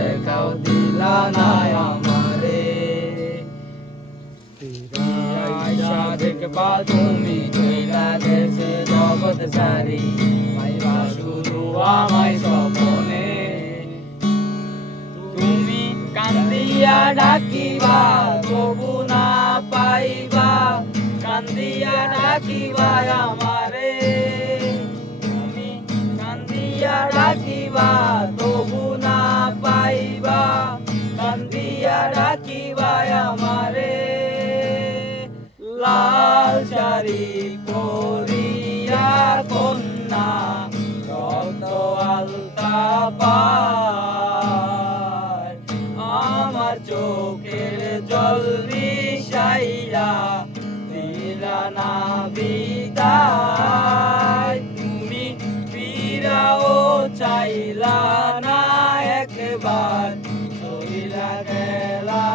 দেখাও দিলা না আমারে। আয়সা দেখবা তুমি চইলা গেছে জগৎ সারি, পাইবা শুধু আমায় স্বপনে। তুমি কান্দিয়া ডাকিবা তবু না পাইবা, কান্দিয়া ডাকিবা আমারে। তুমি কান্দিয়া ডাকিবা তবু না পাইবা, কান্দিয়া ডাকিবা আমারে। লাল শাড়ি পরিয়া কন্যা রক্ত আলতা পায়, আমার চোখের জল মিশাইয়া দিলা না বিদায়। তুমি ফিরাও চাইলা না একবার, চইলা গেলা